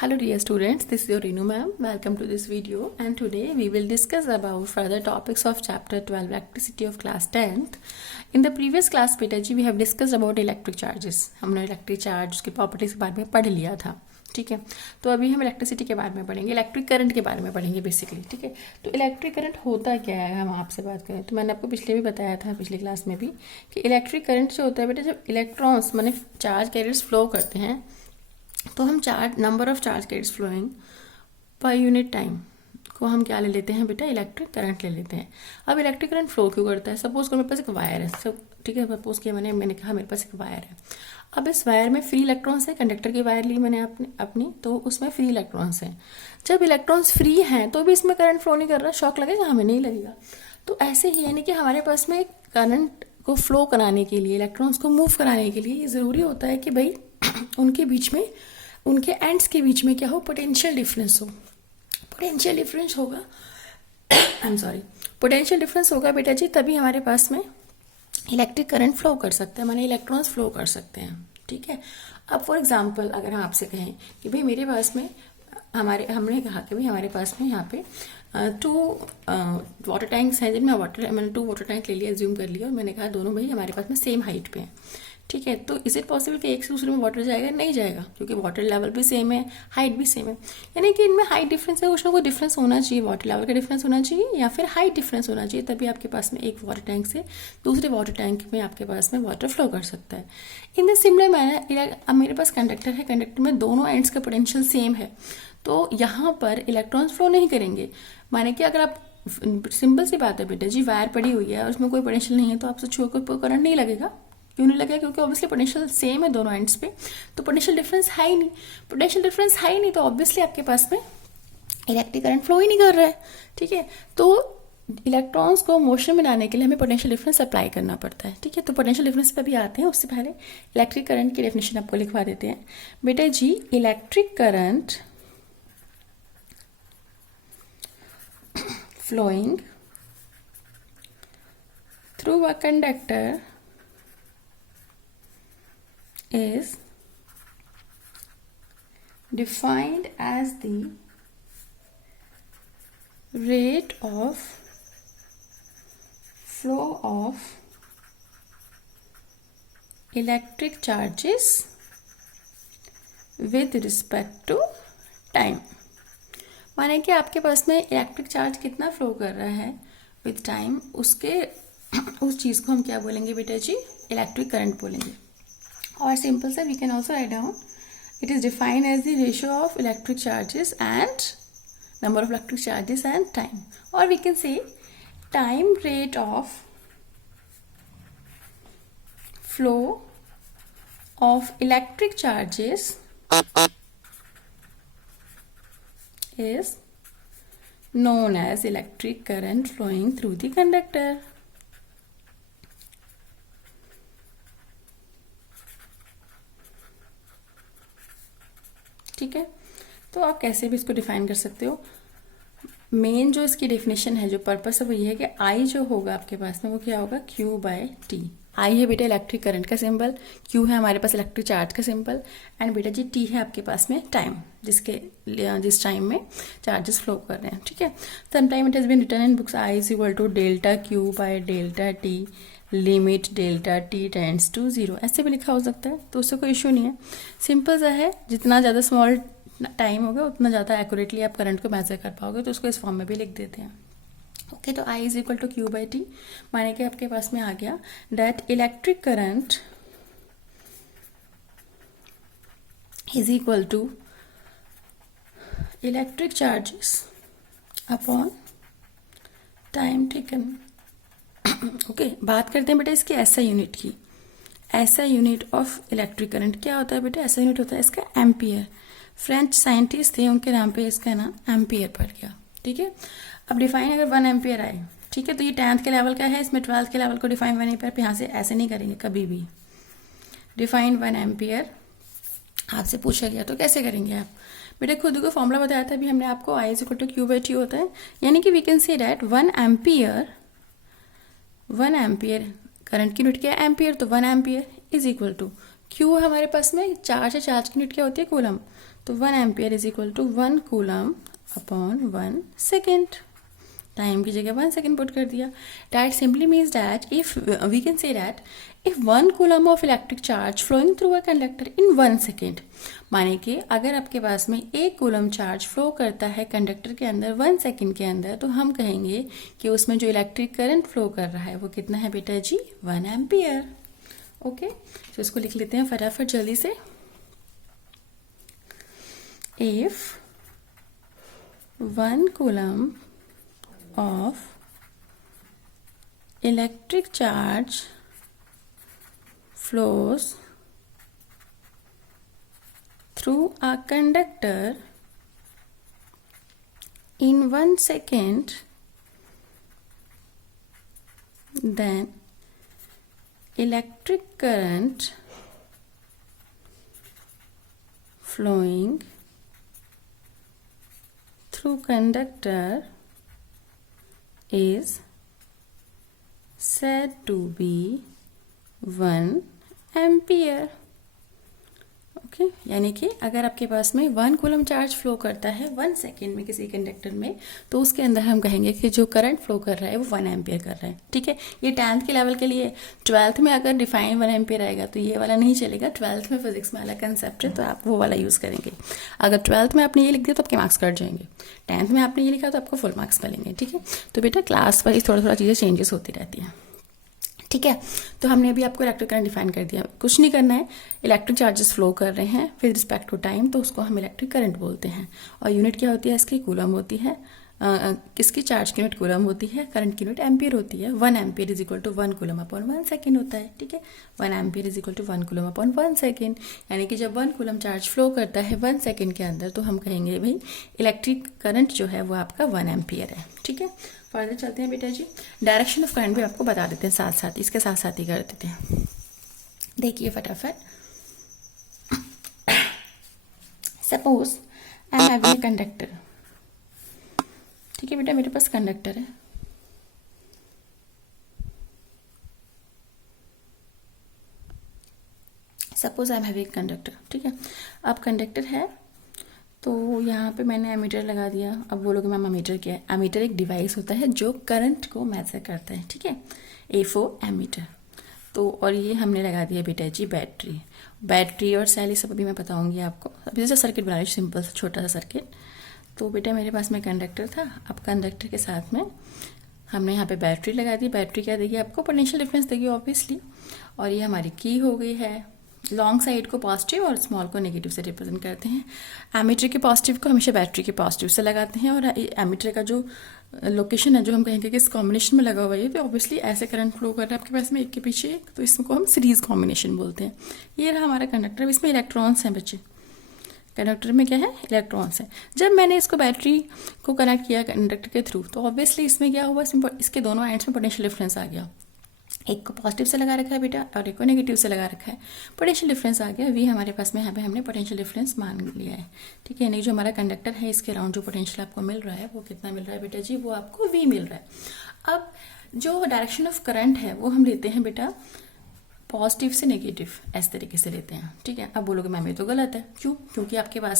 Hello dear students, this is your Renu ma'am. Welcome to this video and today we will discuss about further topics of chapter 12 electricity of class 10th. In the previous class beta जी we have discussed about electric charges. हमने electric charge की properties के बारे में पढ़ लिया था, ठीक है। तो अभी हम इलेक्ट्रिसिटी के बारे में पढ़ेंगे, इलेक्ट्रिक करंट के बारे में पढ़ेंगे बेसिकली, ठीक है। तो इलेक्ट्रिक करंट होता क्या है, हम आपसे बात करें तो मैंने आपको पिछले भी बताया था, पिछली क्लास में भी, कि इलेक्ट्रिक करंट जो होता है बेटा, जब इलेक्ट्रॉन्स माने चार्ज कैरियर्स फ्लो करते हैं तो हम number of charge carriers flowing per unit time को हम क्या ले लेते हैं बेटा, इलेक्ट्रिक करंट ले लेते हैं। अब इलेक्ट्रिक करंट फ्लो क्यों करता है? सपोज मेरे पास एक वायर है, सब ठीक है। सपोज किया मैंने कहा मेरे पास एक वायर है। अब इस वायर में फ्री इलेक्ट्रॉन्स है, कंडक्टर की वायर ली मैंने अपनी, तो उसमें फ्री इलेक्ट्रॉन्स हैं। जब इलेक्ट्रॉन्स फ्री हैं तो भी इसमें करंट फ्लो नहीं कर रहा, शॉक लगेगा? हमें नहीं लगेगा। तो ऐसे ही यानी कि हमारे पास में करंट को फ्लो कराने के लिए, इलेक्ट्रॉन्स को मूव कराने के लिए ये ज़रूरी होता है कि भाई उनके बीच में, उनके एंड्स के बीच में क्या हो, पोटेंशियल डिफरेंस हो। पोटेंशियल डिफरेंस होगा I am sorry potential difference होगा बेटा जी, तभी हमारे पास में इलेक्ट्रिक करंट फ्लो कर सकते हैं, माने इलेक्ट्रॉन्स फ्लो कर सकते हैं, ठीक है। अब फॉर एग्जांपल अगर हम आपसे कहें कि भाई मेरे पास में हमने कहा कि भाई हमारे पास में यहाँ पे 2 वाटर टैंक्स हैं, जिनमें मैंने 2 वाटर टैंक ले लिया, एज्यूम कर लिया, और मैंने कहा दोनों भाई हमारे पास में सेम हाइट पे हैं, ठीक है। तो इज इट पॉसिबल कि एक से दूसरे में वाटर जाएगा? नहीं जाएगा, क्योंकि वाटर लेवल भी सेम है, हाइट भी सेम है। यानी कि इनमें हाइट डिफरेंस है, कुछ ना कुछ डिफरेंस होना चाहिए, वाटर लेवल का डिफरेंस होना चाहिए या फिर हाइट डिफरेंस होना चाहिए, तभी आपके पास में एक वाटर टैंक से दूसरे वाटर टैंक में आपके पास में वाटर फ्लो कर सकता है। इन द सिमिलर मैनर अब मेरे पास कंडक्टर है, कंडक्टर में दोनों एंड्स का पोटेंशियल सेम है, तो यहाँ पर इलेक्ट्रॉन्स फ्लो नहीं करेंगे। माने कि अगर आप, सिंपल सी बात है बेटा जी, वायर पड़ी हुई है और उसमें कोई पोटेंशियल नहीं है, तो आपसे छुए कोई करंट नहीं लगेगा। क्यों नहीं लगेगा? क्योंकि ऑब्वियसली पोटेंशियल सेम है दोनों एंड्स पे, तो पोटेंशियल डिफरेंस है ही नहीं। पोटेंशियल डिफरेंस है ही नहीं तो ऑब्वियसली आपके पास में इलेक्ट्रिक करंट फ्लो ही नहीं कर रहा है, ठीक है। तो इलेक्ट्रॉन्स को मोशन में लाने के लिए हमें पोटेंशियल डिफरेंस अप्लाई करना पड़ता है, ठीक है। तो पोटेंशियल डिफरेंस पे भी आते हैं, उससे पहले इलेक्ट्रिक करंट की डेफिनेशन आपको लिखवा देते हैं बेटा जी। Electric current flowing through a conductor is defined as the rate of flow of electric charges with respect to time। माने कि आपके पास में इलेक्ट्रिक चार्ज कितना फ्लो कर रहा है विद टाइम, उसके उस चीज़ को हम क्या बोलेंगे बेटा जी, इलेक्ट्रिक करंट बोलेंगे। और सिंपल सा we can also write down, it is defined as the ratio of electric charges and number of electric charges and time. और we can say time rate of flow of electric charges is known as electric current flowing through the conductor। ठीक है, तो आप कैसे भी इसको define कर सकते हो। मेन जो इसकी डेफिनेशन है, जो पर्पस है, वो ये है कि आई जो होगा आपके पास में वो क्या होगा, Q/T। आई है बेटा इलेक्ट्रिक करंट का सिंबल, Q है हमारे पास इलेक्ट्रिक चार्ज का सिंबल, एंड बेटा जी T है आपके पास में टाइम, जिस टाइम में चार्जेस फ्लो कर रहे हैं, ठीक है। Sometime it has been written in books I is equal to delta Q/Δt limit delta T tends to 0, ऐसे भी लिखा हो सकता है, तो उससे कोई इशू नहीं है। सिंपल सा है, जितना ज़्यादा स्मॉल टाइम होगा उतना ज़्यादा एक्यूरेटली आप करंट को मेजर कर पाओगे, तो उसको इस फॉर्म में भी लिख देते हैं। ओके, तो I is equal to Q/T, माने कि आपके पास में आ गया that electric current is equal to electric charges upon time taken. Okay, बात करते हैं बेटा इसकी ऐसा यूनिट की। ऐसा यूनिट ऑफ इलेक्ट्रिक करंट क्या होता है बेटा? ऐसा यूनिट होता है इसका एम्पियर। फ्रेंच साइंटिस्ट थे, उनके नाम पे इसका नाम एम्पियर पड़ गया, ठीक है। अब डिफाइन अगर 1 एम्पियर आए, ठीक है, तो ये 10th के लेवल का है, इसमें 12th के लेवल को डिफाइन 1 एम्पियर पे यहाँ से ऐसे नहीं करेंगे कभी भी। डिफाइन 1 एम्पियर आपसे पूछा गया तो कैसे करेंगे आप बेटा? खुद को फॉर्मूला बताया था अभी हमने आपको, I is equal to Q/T होता है, यानी कि we can say that 1 ampere current की यूनिट क्या है? एम्पियर, तो 1 ampere is equal to Q हमारे पास में चार्ज है, चार्ज की यूनिट क्या होती है? कूलम। तो 1 ampere is equal to 1 coulomb upon 1 second. Time की जगह 1 सेकेंड पुट कर दिया। That simply means that if we can say that if 1 coulomb of electric charge flowing through a conductor in 1 second, माने कि अगर आपके पास में 1 कूलम चार्ज फ्लो करता है कंडक्टर के अंदर 1 सेकेंड के अंदर, तो हम कहेंगे कि उसमें जो इलेक्ट्रिक करंट फ्लो कर रहा है वो कितना है बेटा जी? 1 एम्पियर। ओके, तो इसको लिख लेते हैं फटाफट जल्दी से। If 1 coulomb of electric charge flows through a conductor in 1 second, then electric current flowing through conductor is said to be 1 ampere. Okay, यानी कि अगर आपके पास में 1 कूलम चार्ज फ्लो करता है 1 सेकेंड में किसी कंडक्टर में, तो उसके अंदर हम कहेंगे कि जो करंट फ्लो कर रहा है वो 1 एम्पियर कर रहा है। ठीक है, ये 10th के लेवल के लिए। 12th में अगर डिफाइन 1 एम्पियर आएगा तो ये वाला नहीं चलेगा। 12th में फिजिक्स में अलग कंसेप्ट है, तो आप वो वाला यूज़ करेंगे। अगर 12th में आपने ये लिख दिया तो आपके मार्क्स कट जाएंगे। 10th में आपने ये लिखा तो आपको फुल मार्क्स मिलेंगे। ठीक है, तो बेटा क्लास वाइज थोड़ा थोड़ा चीज़ें चेंजेस होती रहती हैं। ठीक है, तो हमने अभी आपको इलेक्ट्रिक करंट डिफाइन कर दिया। कुछ नहीं करना है, इलेक्ट्रिक चार्जेस फ्लो कर रहे हैं विद रिस्पेक्ट टू टाइम, तो उसको हम इलेक्ट्रिक करंट बोलते हैं। और यूनिट क्या होती है इसकी? कूलम होती है। किसकी? चार्ज की यूनिट कूलम होती है, करंट की यूनिट एम्पियर होती है। 1 ampere is equal to 1 coulomb upon 1 second होता है। ठीक है, 1 ampere is equal to 1 coulomb upon 1 second, यानी कि जब 1 कूलम चार्ज फ्लो करता है 1 सेकेंड के अंदर, तो हम कहेंगे भाई इलेक्ट्रिक करंट जो है वो आपका 1 एम्पियर है। ठीक है, फर्दर चलते हैं बेटा जी। डायरेक्शन ऑफ करंट भी आपको बता देते हैं साथ साथ, इसके साथ साथ ही कर देते हैं। देखिए फटाफट, suppose I am having a conductor. ठीक है बेटा, मेरे पास कंडक्टर है। Suppose I am having conductor. ठीक है, अब कंडक्टर है तो यहाँ पे मैंने एमीटर लगा दिया। अब बोलोगे मैम एमीटर क्या है? एमीटर एक डिवाइस होता है जो करंट को मेजर करता है। ठीक है, A4 एमीटर। तो और ये हमने लगा दिया बेटा जी बैटरी। बैटरी और सेल ये सब अभी मैं बताऊंगी आपको। अभी जैसे सर्किट बना रही, सिंपल सा छोटा सा सर्किट। तो बेटा मेरे पास में कंडक्टर था। अब कंडक्टर के साथ में हमने यहाँ पे बैटरी लगा दी। बैटरी क्या देगी आपको? पोटेंशियल डिफरेंस देगी ऑब्वियसली। और ये हमारी की हो गई है। लॉन्ग साइड को पॉजिटिव और स्मॉल को नेगेटिव से रिप्रेजेंट करते हैं। एमीटर के पॉजिटिव को हमेशा बैटरी के पॉजिटिव से लगाते हैं, और एमीटर का जो लोकेशन है जो हम कहेंगे कि इस कॉम्बिनेशन में लगा हुआ है, तो ऑब्वियसली ऐसे करंट फ्लो कर रहा है आपके पास में एक के पीछे एक, तो इसको हम सीरीज कॉम्बिनेशन बोलते हैं। ये रहा हमारा कंडक्टर। अब इसमें इलेक्ट्रॉन्स हैं बच्चे। कंडक्टर में क्या है? इलेक्ट्रॉन्स है। जब मैंने इसको बैटरी को कनेक्ट किया कंडक्टर के थ्रू, तो ऑब्वियसली इसमें क्या हुआ? इसके दोनों एंड्स में पोटेंशियल डिफरेंस आ गया। एक को पॉजिटिव से लगा रखा है बेटा और एक को नेगेटिव से लगा रखा है। पोटेंशियल डिफरेंस आ गया। वी हमारे पास में यहाँ पे हमने पोटेंशियल डिफरेंस मान लिया है। ठीक है, यानी जो हमारा कंडक्टर है इसके अराउंड जो पोटेंशियल आपको मिल रहा है वो कितना मिल रहा है बेटा जी? वो आपको वी मिल रहा है। अब जो डायरेक्शन ऑफ करंट है वो हम लेते हैं बेटा पॉजिटिव से नेगेटिव, इस तरीके से लेते हैं। ठीक है, अब बोलोगे मैम ये तो गलत है। क्यों? क्योंकि आपके पास